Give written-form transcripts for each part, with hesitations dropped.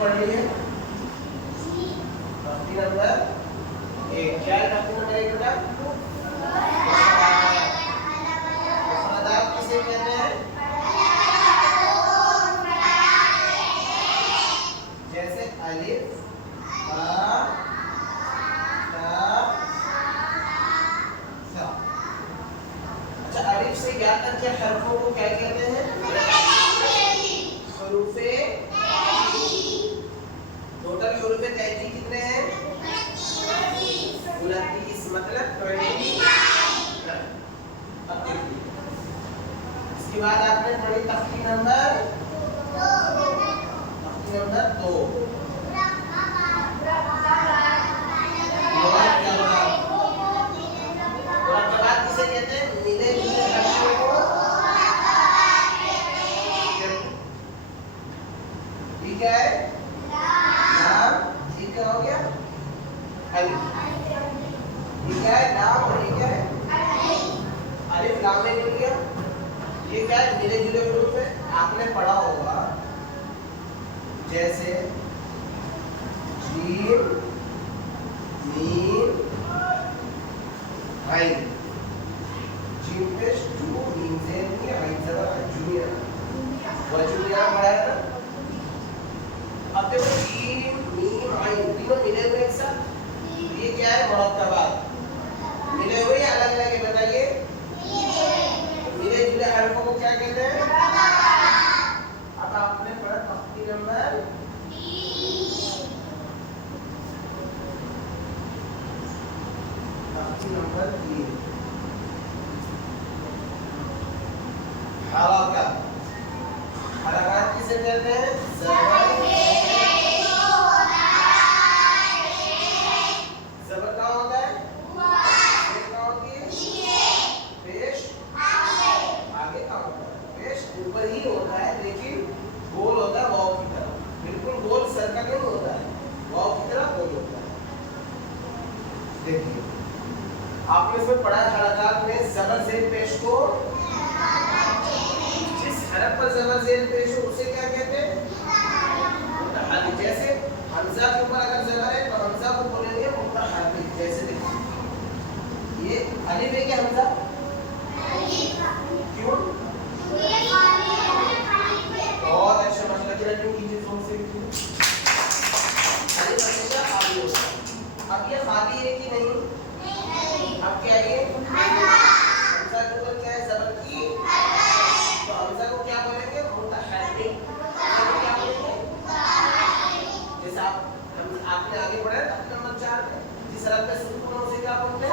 पढ़ ली है। तख्ती नंबर 1 क्या है? तख्ती नंबर 1 बेटा मुफरदात किसे कहते हैं? जैसे अलिफ बा ता सा। अच्छा अलिफ से याद करके हरफों को क्या कहते हैं? हुरूफे टोटल हुरूफे तहजी कितने हैं? 29 मतलब 29। अब देखिए इसके बाद आपने पढ़ी तख्ती नंबर 2 मुरक्कबात किसे कहते हैं? मिले जुले हरफों को। ठीक है नाम ठीक है हो गया अलिफ ठीक है नाम और ये क्या है अलिफ लाम में जुड़ गया। ये क्या है? मिले जुले हुरूफ है। आपने पढ़ा होगा जैसे जीम मीम आइन। जीम पेश जू मीम ज़ेन की आइन ज़बर जुनिया वजुनिया पढ़ा है ना। अब देखो जीम मीम आइन तीनों मिले हुए एक साथ। ये क्या है? मुरक्कबात मिले हुए या अलग अलग है बताइए? मिले जुले हरफों को क्या कहते हैं? अब आपने पढ़ा तख्ती नंबर 3 हरकत। हरकत किसे कहते हैं? ज़बर कहाँ होता है? कहाँ होती है? पेश आगे कहाँ होता है? पेश ऊपर ही होता है लेकिन गोल होता है वाव की तरह। बिल्कुल गोल सर्कल नहीं होता है, वाव की तरह गोल होता है। देखिए आपने इसमें पढ़ा है हरकत में ज़बर ज़ेर पेश को जिस हरफ पर ज़बर ज़ेर पेश हो उसे क्या कहते हैं? मुतहर्रिक। जैसे हमजा के ऊपर अगर ज़बर है तो हमजा को बोलेंगे मुतहर्रिक। जैसे देखिए ये अलिफ है क्या हमजा? क्यों? बहुत अच्छा माशाल्लाह रनिंग कीजिए जोर से अलिफ हमेशा खाली होता है। अब ये खाली है कि नहीं? अब क्या है? हमजा के ऊपर क्या है? ज़बर की। तो हमजा को क्या बोलेंगे? मुतहर्रिक। क्या बोलेंगे? जैसे आपने आगे पढ़ा है तख्ती नंबर 4 में जिस हरफ पे सुकून है उसे क्या बोलते हैं?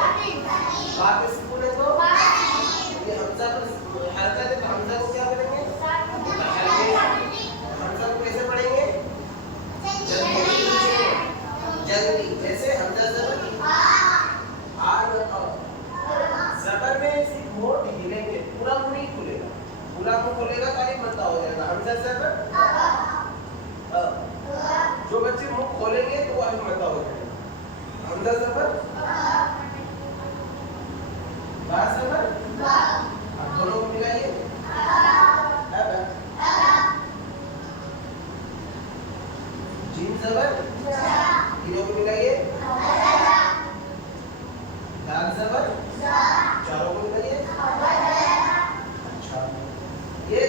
बा पे सुकून है तो ये हमजा पर हरकत है तो हमजा को क्या बोलेंगे? हमजा को कैसे पढ़ेंगे? जल्दी। जैसे हमजा ज़बर ज़बर में सिर्फ होंठ हिलेंगे, पूरा मुंह नहीं खुलेगा। पूरा मुंह खुलेगा तो अलिफ बनता हो जाएगा। हमजा ज़बर जो बच्चे मुंह खोलेंगे तो अलिफ बनता हो जाएगा। हमजा ज़बर बा ज़बर अब दोनों को मिलाइए जीम ज़बर तीनों को मिलाइए दाल ज़बर चारों को मिलाइए। अच्छा ये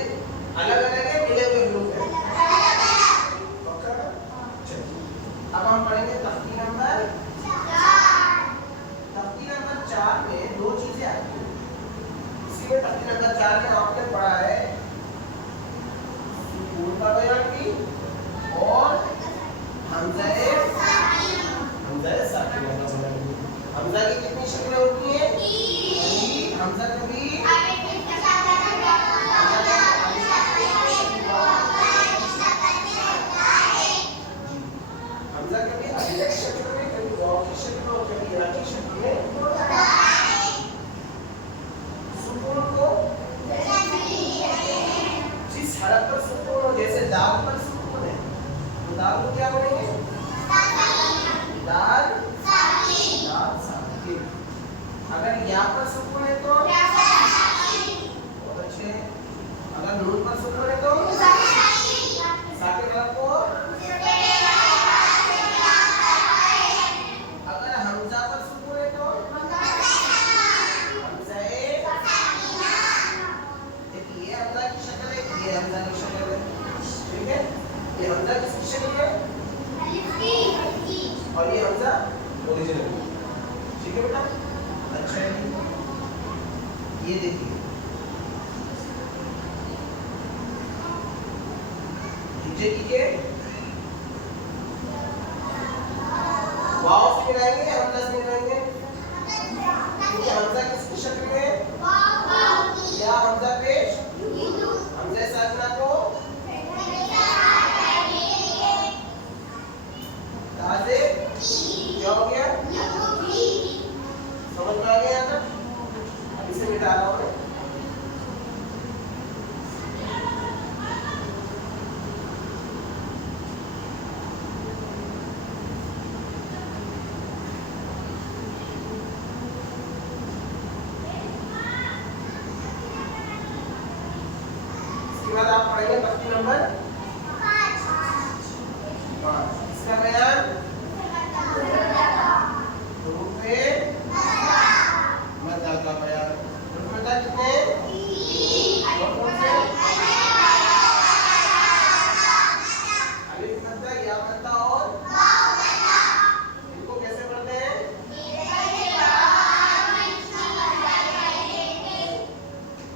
अलग अलग है मिले हुए हुरूफ है। अब हम पढ़ेंगे तख्ती नंबर 4 में दो चीजें आती हैं। इसमें तख्ती नंबर 4 में आपने पढ़ा है सुकून का बयान भी और हमजा साकिन का बयान भी। हमजा की कितनी शक्लें होती हैं? हमजा कभी हमजा कभी अलिफ शक्ल में, कभी वाव की शक्ल में और कभी या की शक्ल में होता है। सुकून को जिस हरफ पर सुकून हो, जैसे दाल पर सुकून है तो दाल को क्या बोलेंगे? दाल साकिन। अगर या पर सुकून है तो बहुत अच्छे। अगर नून पर सुकून है तो साकिन हरफ को हमजा किसकी शक्ल में? और ये हमजा ओरिजिनल। ठीक है बेटा? अच्छा है। ये देखिए नीचे कीजिए, वाव से मिलाएंगे या हमजा से मिलाएंगे? क्योंकि हमजा किसकी शक्ल में? या हमजा पेश हमजा साजना को ताजे क्या हो गया? समझ में आ गया ना? अब इसे मिटा रहा हूं मैं। इसके बाद आप पढ़ेंगे पत्ती नंबर 5। इसका बयान रूपे मदा का बयान। रूपे कितने? अलिफ मद्दा, या मद्दा और इनको कैसे पढ़ते हैं?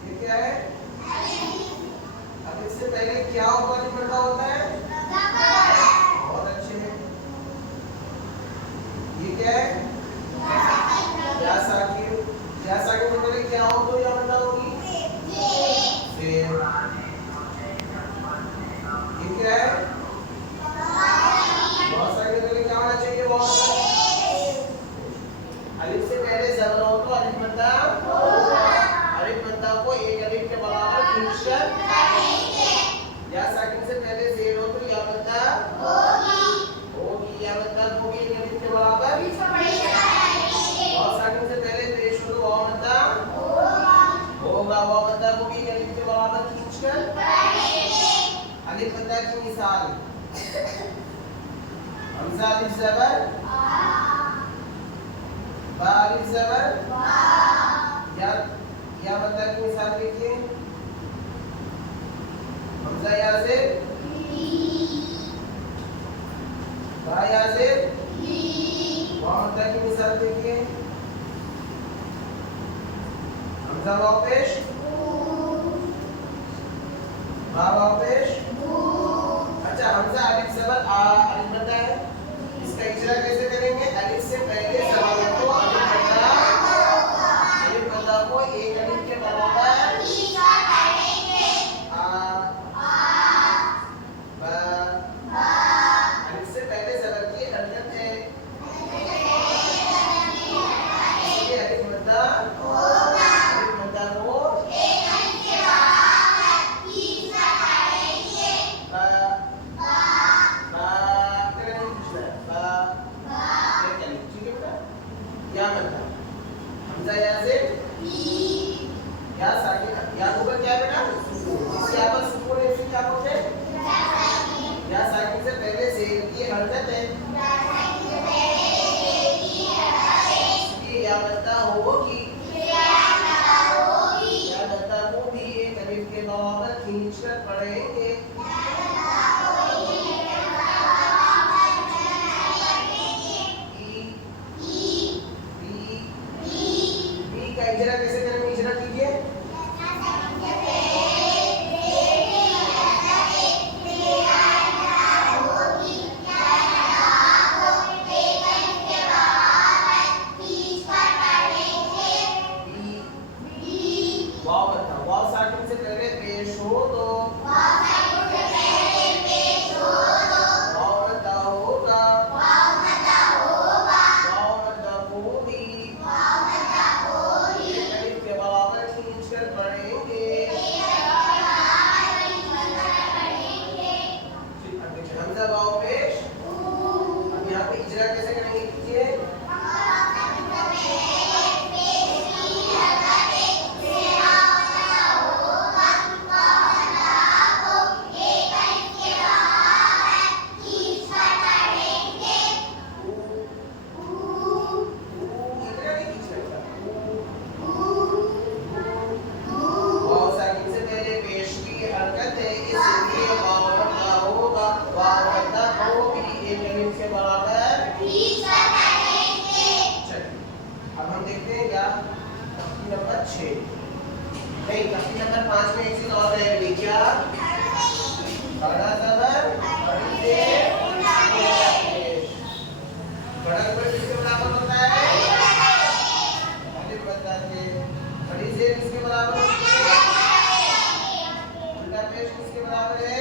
ये क्या है? अब इससे पहले क्या होगा जो मद्दा होता है? बहुत अच्छे हैं। ये क्या है? या साकिन। या साकिन से पहले क्या हो तो या मद्दा होगी? फिर ये क्या है? बहुत साकिन से पहले क्या होना चाहिए? बहुत अलिफ से पहले ज़बर हो तो अलिफ मद्दा होगा। अलिफ मद्दा को एक अलिफ के बराबर खींचकर या साकिन से पहले ज़ेर हो तो या मद्दा होगी। या मद्दा होगी एक अलिफ के बराबर। और साकिन से पहले पेश हो तो वाव मद्दा होगा। वाव मद्दा को भी एक अलिफ के बराबर खींचकर अलिफ मद्दा की मिसाल हमजा अलिफ ज़बर बा अलिफ ज़बर या मद्दा की मिसाल देखिए हमजा या ज़ेर बा या ज़ेर वाव मद्दा की मिसाल देखिए हमजा वाव पेश बा वाव पेश। अच्छा हमजा अलिफ ज़बर आ अलिफ मद्दा है, इसका इजरा कैसे करेंगे? अलिफ से पहले ज़बर को अलिफ मद्दा को एक अलिफ के बराबर आ बा। अलिफ से पहले ज़बर की हरकत है, इसलिए अलिफ मद्दा को या मद्दा हमजा या ज़ेर या साकिन या ऊपर क्या बेटा? इसे यहाँ पर सुकून है, इसे क्या बोलते हैं? या साकिन से पहले ज़ेर की हरकत है, इसलिए या मद्दा होगी। या मद्दा को भी एक अलिफ के बराबर खींचकर पढ़ेंगे। इजरा कैसे करेंगे? इजरा कीजिए वाव साकिन से पहले पेश हो तो वाव मद्दा होगा। वाव मद्दा को भी एक अलिफ के बराबर खींचकर पढ़ेंगे। हमजा वाव पेश। अब यहाँ पे इजरा कैसे करेंगे? कीजिए वाव साकिन से पहले पेश की हरकत है, इसलिए वाव मद्दा होगा। वाव अच्छे। नहीं, तख्ती नंबर 5 में एक चीज और रहेगी क्या? बड़ा जबर बड़ी जेर बड़ा जबर किसके बराबर होता है? अलिफ बता के। बड़ी जेर किसके बराबर होती है? उल्टा पेश किसके बराबर है?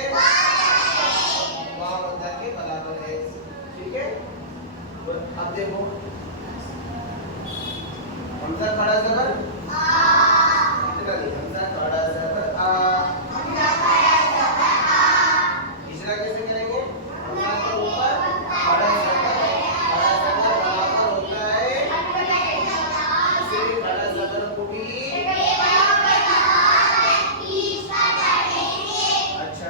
वाव बता के बराबर है। ठीक है, अब देखो हमजा खड़ा जबर इतना नहीं, हमजा खड़ा जबर आ, तीसरा कैसे करेंगे? हमजा के ऊपर खड़ा जबर बराबर होता है, इसलिए खड़ा जबर को भी अच्छा।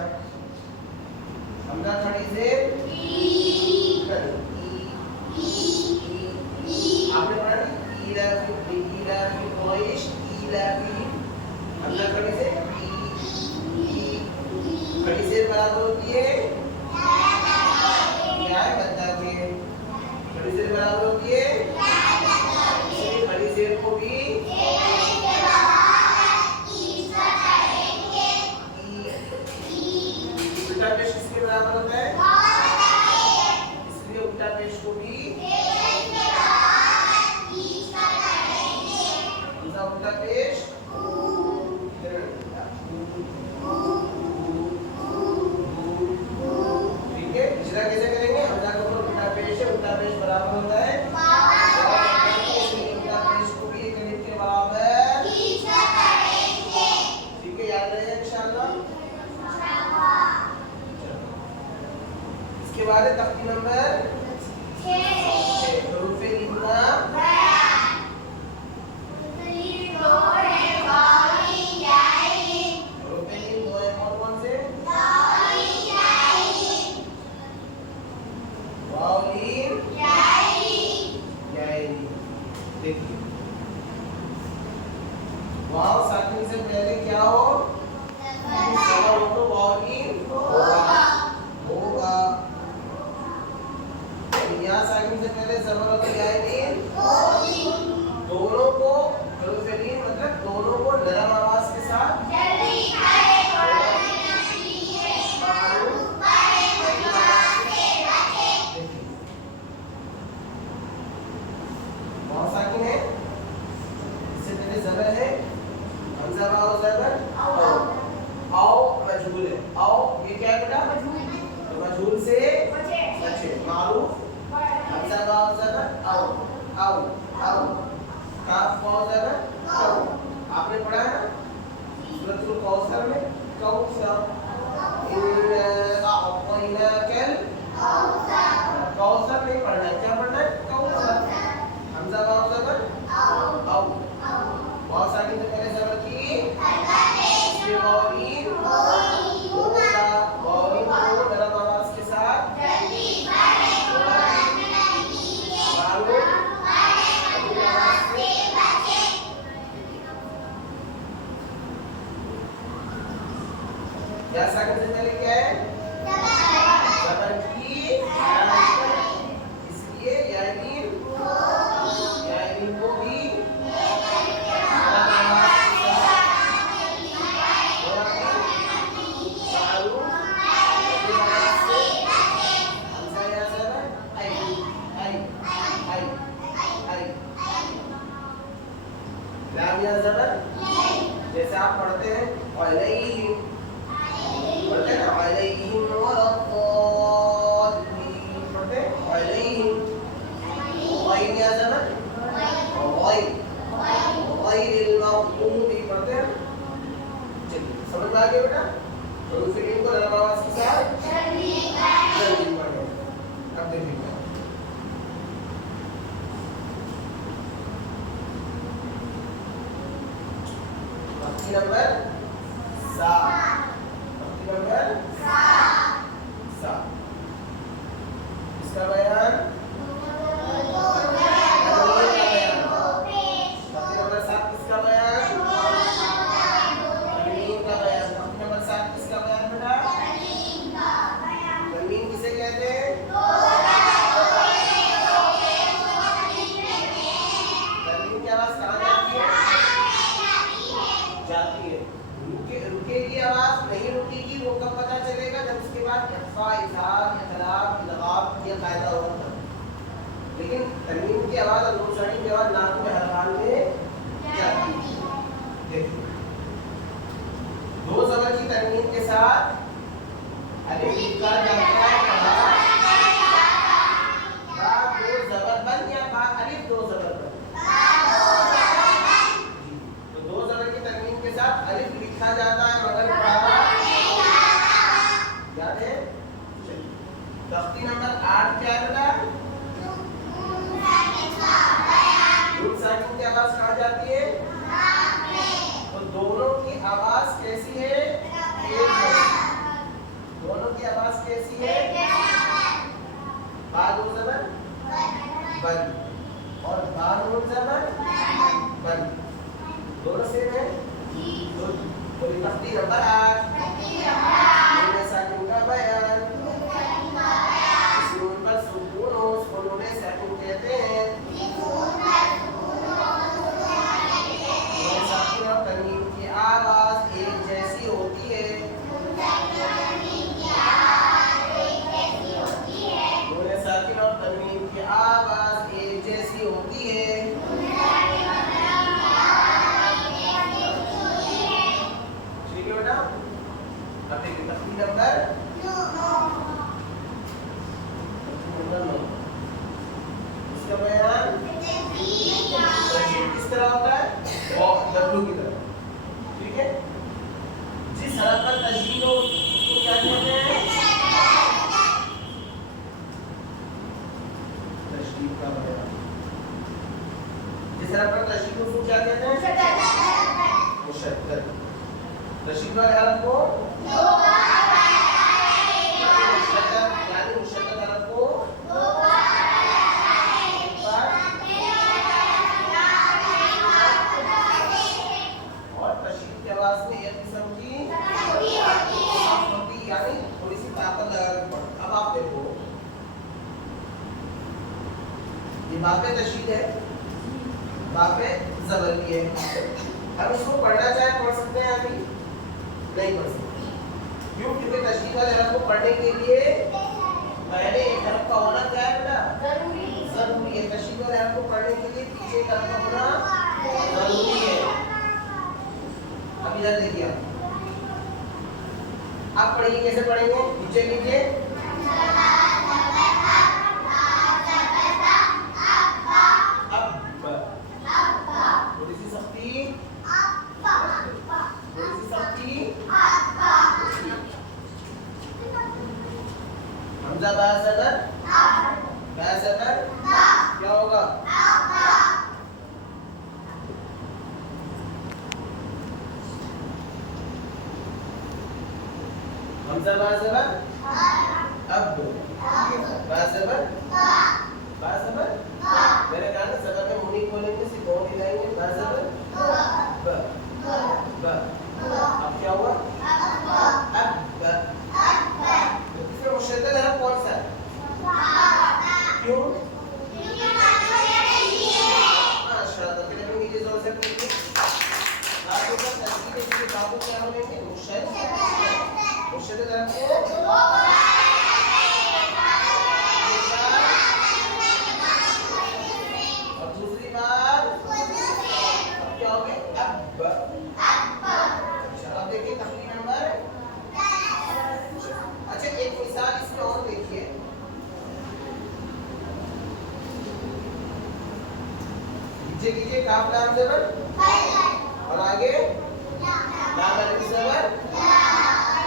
हमजा खड़ी से आपने पढ़ा ना इलाफी कुरैश इलाफी, हमजा खड़ी से खड़ी से बराबर होती है क्या है बता के? खड़ी से बराबर होती है, इसलिए खड़ी से को भी उल्टा पेश किसके बराबर होता है? इसलिए उल्टा पेश को भी उल्टा पेश ठीक है। तीसरा कैसे करेंगे? हमजा के ऊपर उल्टा पेश है, उल्टा पेश बराबर होता है उल्टा पेश को भी एक अलिफ के बराबर ठीक है, याद रहेगा इंशाअल्लाह। इसके बाद है तख्ती नंबर 6 हुरूफ लिम्ना वाव साकिन से पहले क्या हो? जबर हो तो वालीन होगा। यहाँ साकिन से पहले जबर हो तो यालीन दोनों को हुरूफ-ए-लीन मतलब दोनों को नरम आवाज के साथ वाव साकिन है, इससे पहले जबर है, हमजा वाव जबर आओ मजहूल है। आओ ये क्या है बेटा? तो मजहूल से बचे मारूफ हमजा वाव जबर आओ काफ वाव जबर आओ। आपने पढ़ा है ना सूरह कौसर में कौसर कौसर नहीं पढ़ना है, क्या पढ़ना है? कौसर। हमजा वाव जबर आओ वाव साकिन से पहले जबर की इसलिए वालीन होगा, वालीन को नरम आवाज के साथ या साकिन से पहले क्या है? जबर की इसलिए यालीन को भी जैसे आप पढ़ते हैं पढ़ते हैं ना अलैहिम वलद्दाल्लीन पढ़ते हैं अलैहिम गैर या ज़बर गैरिल मग़दूबी पढ़ते हैं। चलिए समझ में आ गया बेटा? हुरूफ-ए-लीन को नरम आवाज के साथ जल्दी पढ़ें। अब देखिए नंबर 7 इसका बयान नंबर 7 किसका बयान? तनवीन का बयान। नंबर 7 किसका बयान बेटा? तनवीन किसे कहते हैं? तनवीन की आवाज कहाँ जाती है? ये कायदा होगा था। लेकिन तन्वीन की आवाज और नून साकिन की आवाज नाक में हर हाल में जाती है। देखिए दो जबर की तन्वीन के साथ अलिफ लिखा जाता है कहाँ? बा दो जबर बन या बा अलिफ दो जबर बन? तो दो जबर की तन्वीन के साथ अलिफ लिखा जाता है मगर बा याद है? तख्ती नंबर 8 क्या है बेटा? नून साकिन की आवाज कहाँ जाती है? तो दोनों की आवाज कैसी है? एक है। दोनों की आवाज कैसी है? बा दो जबर बन और बा नून जबर बन, दोनों सेम है। तो तख्ती नंबर 8 नून साकिन का बयान, इस नून पर सुकून हो उसको नून साकिन कहते हैं। नून साकिन और तन्वीन की आवाज एक जैसी होती है। नून साकिन और तन्वीन की आवाज एक जैसी होती है। ठीक है बेटा। अब देखिए तख्ती नंबर 9, इसका बयान किस तरह होता है? डब्ल्यू की तरह। ठीक है। जिस हरफ पर तशदीद हो उसको क्या कहते हैं? तशदीद का बयान। जिस हरफ पर तशदीद हो उसको क्या कहते हैं? मुशद्दद। तशदीद वाले हरफ को मुशद्दद हरफ को और तशदीद की आवाज में एक किस्म की होती यानी थोड़ी सी ताकत लगानी पड़ती। अब आप देखो ये बापे तशदीद है, बापे जबर भी है। हम इसको पढ़ना चाहे पढ़ सकते हैं, अभी नहीं पढ़ सकते। क्यों? क्योंकि तशदीद वाले हरफ को पढ़ने के लिए पहले एक हरफ का होना क्या है बेटा? जरूरी है। तशदीद वाले हरफ को पढ़ने के लिए पीछे एक हरफ का होना जरूरी है। अब इधर देखिए, आप पढ़िए कैसे पढ़ेंगे? नीचे लीजिए थोड़ी सी सख्ती, थोड़ी सी सख्ती। हमजा बा सदर क्या होगा? हमजा बा जबर अब बा जबर मेरे कहा ना जबर में मुंह नहीं खोलेंगे, सिर्फ मुंह हिलाएंगे। बा जबर ब अब क्या हुआ? अब तो इसमें मुशद्दद हरफ कौन सा है? क्यों? माशाअल्लाह। फिर हम नीचे जोर से पढ़ेंगे। बातों का तस्दीक है, इसके बाबू क्या होंगे? मुशद्दद हरफ को और दूसरी बात अब क्या हो गया? अब अब देखिए तख्ती नंबर। अच्छा एक मिसाल इसमें और देखिए। नीचे कीजिए काफ लाम जबर और आगे लाम अलिफ जबर।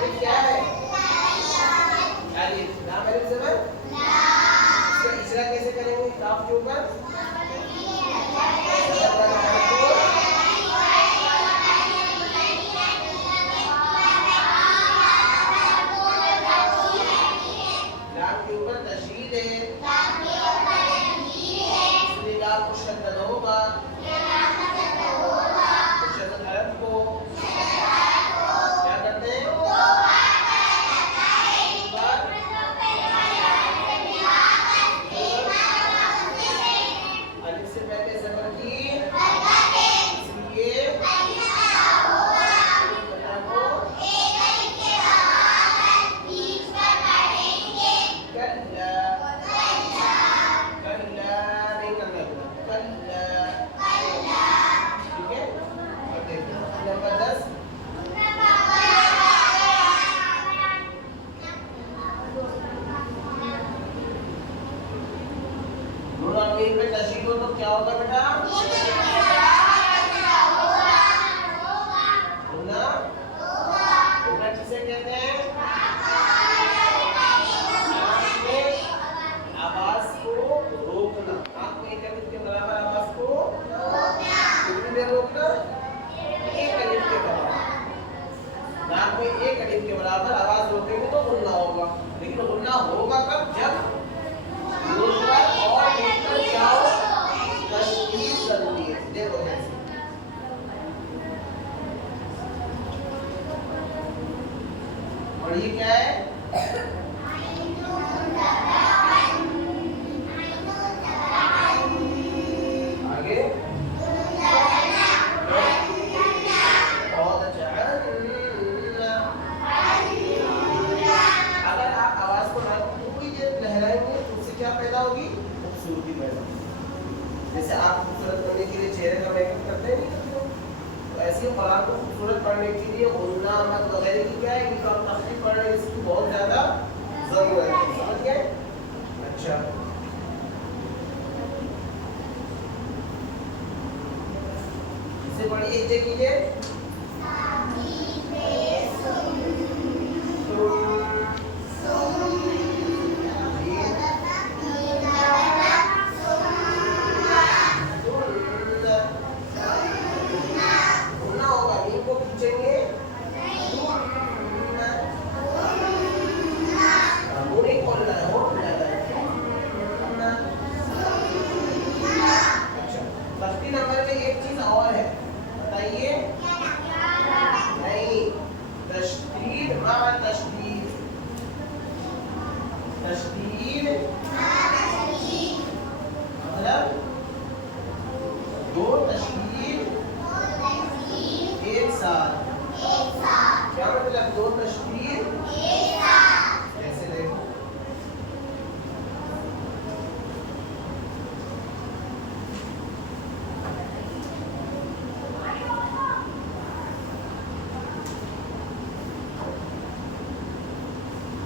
ये क्या है? अलिफ। लाम अलिफ जबर। इसका इजरा कैसे करेंगे? काफ के ऊपर लाम के ऊपर तशदीद है, इसलिए लाम मुशद्दद होगा। मुशद्दद हरफ को क्या करते हैं? मीम पे तशदीद हो तो क्या होगा बेटा? गुन्ना गुन्ना किसे कहते हैं? आवाज को रोकना। आंख में एक अलिफ के बराबर आवाज को रोकना। कितनी देर रोकना? एक अलिफ के बराबर। नाक में एक अलिफ के बराबर आवाज रोकेंगे तो गुन्ना होगा। लेकिन गुन्ना होगा कब? जब रोककर और मिलकर क्या हो? तशदीद जरूरी है। देखो जैसे और ये क्या है? जैसे आप खूबसूरत बनने के लिए चेहरे का मेकअप करते हैं, नहीं करते हो? तो ऐसे ही कुरान को खूबसूरत पढ़ने के लिए गुन्ना मद वगैरह की क्या है, इनका तफसील पढ़ने इसकी बहुत ज़्यादा ज़रूरत है। समझ गए? अच्छा, इसे पढ़िए, इसे कीजिए।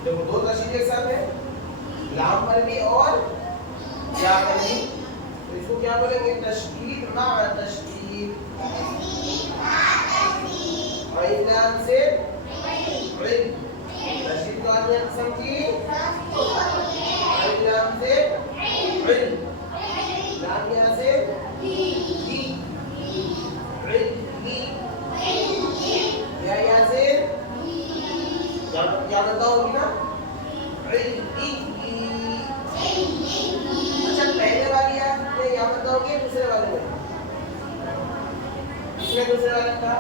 देखो दो तशदीद एक साथ है, लाम पर भी और या पर भी। तो इसको क्या बोलेंगे? तशदीद मा तशदीद। और लाम से इल्म। तशदीद का आगे किस्म की लाम से इल्म। लाम यहाँ से ली। या यहाँ से क्या करता होगी ना? अच्छा, पहले वाली आपने यहाँ करता होगी, दूसरे वाले में? इसमें दूसरे वाले का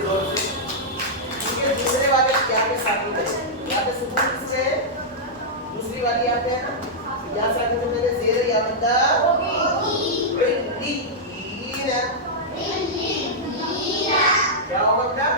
जोर से। ठीक है, दूसरे वाले क्या के साथ में यहाँ पे सुकून किससे है? दूसरी वाली यहाँ पे है ना, यहाँ से आने से पहले जेर या बंदा क्या होगा बेटा?